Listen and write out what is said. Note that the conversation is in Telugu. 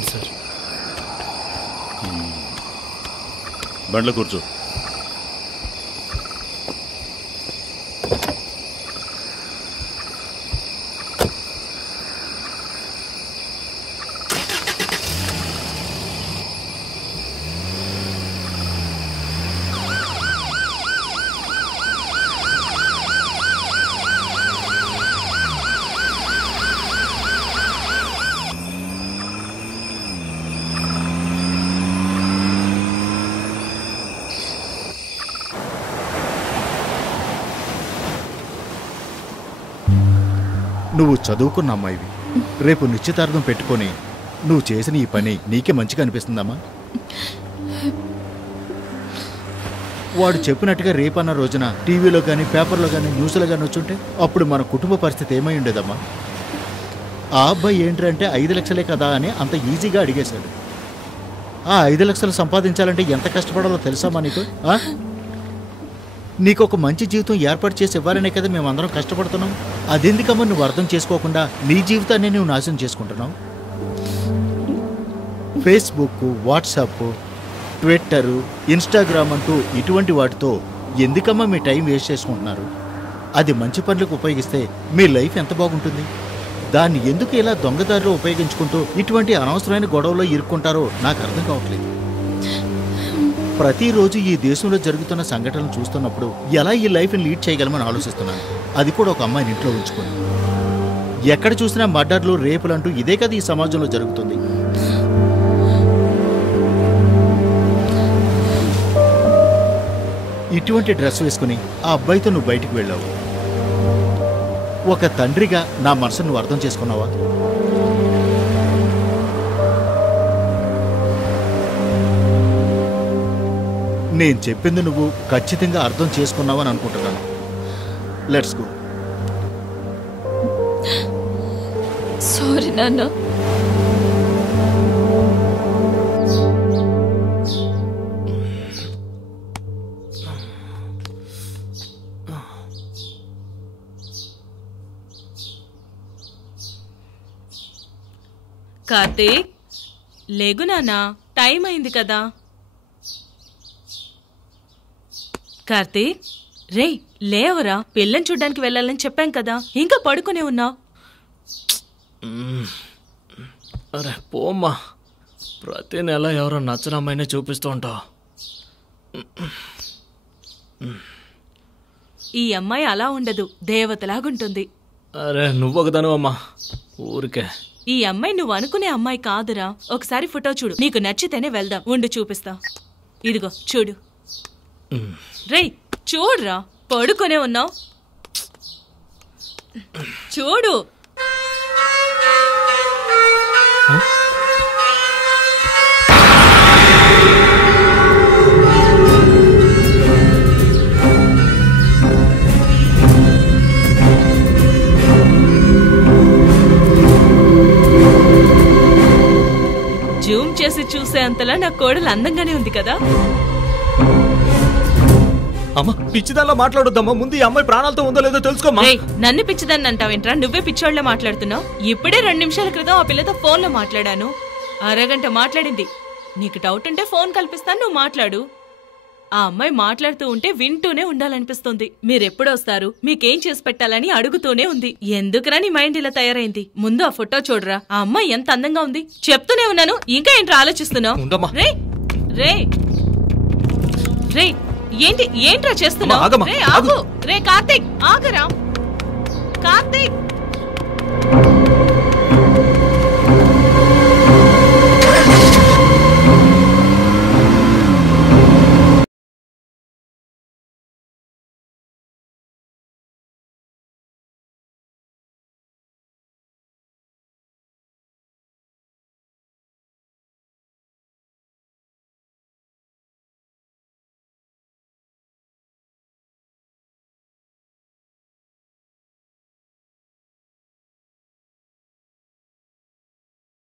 అవును సార్. బండ్లో కూర్చో. నువ్వు చదువుకున్న అమ్మాయివి. రేపు నిశ్చితార్థం పెట్టుకొని నువ్వు చేసిన ఈ పని నీకే మంచిగా అనిపిస్తుందమ్మా? వాడు చెప్పినట్టుగా రేపన్న రోజున టీవీలో కానీ పేపర్లో కానీ న్యూస్లో కానీ వచ్చుంటే అప్పుడు మన కుటుంబ పరిస్థితి ఏమై ఉండేదమ్మా? ఆ అబ్బాయి ఏంటంటే 5 లక్షలే కదా అని అంత ఈజీగా అడిగేశాడు. ఆ 5 లక్షలు సంపాదించాలంటే ఎంత కష్టపడాలో తెలుసామా నీకు? నీకు ఒక మంచి జీవితం ఏర్పాటు చేసి ఇవ్వాలనే కదా మేమందరం కష్టపడుతున్నాం. అదెందుకమ్మా నువ్వు అర్థం చేసుకోకుండా నీ జీవితాన్ని నువ్వు నాశనం చేసుకుంటున్నావు? ఫేస్బుక్, వాట్సాప్, ట్విట్టర్, ఇన్స్టాగ్రామ్ అంటూ ఇటువంటి వాటితో ఎందుకమ్మా మీ టైం వేస్ట్ చేసుకుంటున్నారు? అది మంచి పనులకు ఉపయోగిస్తే మీ లైఫ్ ఎంత బాగుంటుంది. దాన్ని ఎందుకు ఇలా దొంగదారిలో ఉపయోగించుకుంటూ ఇటువంటి అనవసరమైన గొడవలో ఇరుక్కుంటారో నాకు అర్థం కావట్లేదు. ప్రతిరోజు ఈ దేశంలో జరుగుతున్న సంఘటనలు చూస్తున్నప్పుడు ఎలా ఈ లైఫ్ని లీడ్ చేయగలమని ఆలోచిస్తున్నాను. అది కూడా ఒక అమ్మాయిని ఇంట్లో ఉంచుకొని. ఎక్కడ చూసినా మర్డర్లు, రేపులు అంటూ ఇదే కదా ఈ సమాజంలో జరుగుతుంది. ఇటువంటి డ్రెస్ వేసుకుని ఆ అబ్బాయితో నువ్వు బయటికి వెళ్ళావు. ఒక తండ్రిగా నా మనసును నువ్వు అర్థం చేసుకున్నావా? నేను చెప్పింది నువ్వు ఖచ్చితంగా అర్థం చేసుకున్నావని అనుకుంటున్నాను. Let's go. సారీ నాన్న. కార్తీక్, లేగు నాన్న, టైం అయింది కదా. కార్తీక్, రే లేవరా, పిల్లని చూడ్డానికి వెళ్ళాలని చెప్పాం కదా, ఇంకా పడుకునే ఉన్నావు. అరే పోమ్మా, ప్రతి నెల ఎవరో నచ్చని అమ్మాయినే చూపిస్తూ ఉంటావు. ఈ అమ్మాయి అలా ఉండదు, దేవతలాగుంటుంది. అరే నువ్వొకదాను అమ్మా, ఊరికే. ఈ అమ్మాయి నువ్వు అనుకునే అమ్మాయి కాదురా. ఒకసారి ఫోటో చూడు, నీకు నచ్చితేనే వెళ్దాం. ఉండు చూపిస్తా. ఇదిగో చూడు. రే చూడ్రా, పడుకునే ఉన్నావు. చూడు. జూమ్ చేసి చూసే అంతలా నా కోడలు అందంగానే ఉంది కదా. అమ్మా పిచ్చిదానిలో మాట్లాడొద్దమ్మా, ముందు ఈ అమ్మాయి ప్రాణాలతో ఉందో లేదో తెలుసుకోమ్మా. నన్ను పిచ్చిదాన్ని అంటావేంట్రా? నువ్వే పిచ్చోళ్ళ మాట్లాడుతున్నావు. ఇప్పుడే 2 నిమిషాల క్రితం ఆ పిల్లతో ఫోన్లో మాట్లాడాను. అరగంట మాట్లాడింది. నీకు డౌట్ ఉంటే ఫోన్ కల్పిస్తాను, నువ్వు మాట్లాడు. ఆ అమ్మాయి మాట్లాడుతూ ఉంటే వింటూనే ఉండాలనిపిస్తుంది. మీరెప్పుడొస్తారు, మీకేం చేసి పెట్టాలని అడుగుతూనే ఉంది. ఎందుకురా నీ మైండ్ ఇలా తయారైంది? ముందు ఆ ఫోటో చూడరా, ఆ అమ్మాయి ఎంత అందంగా ఉంది. చెప్తూనే ఉన్నాను, ఇంకా ఏంట్రా ఆలోచిస్తున్నావు? రే రే రే ఏంటి ఏంట్రా చేస్తున్నావు? రే ఆగు. రే కార్తీక్ ఆగరా. కార్తీక్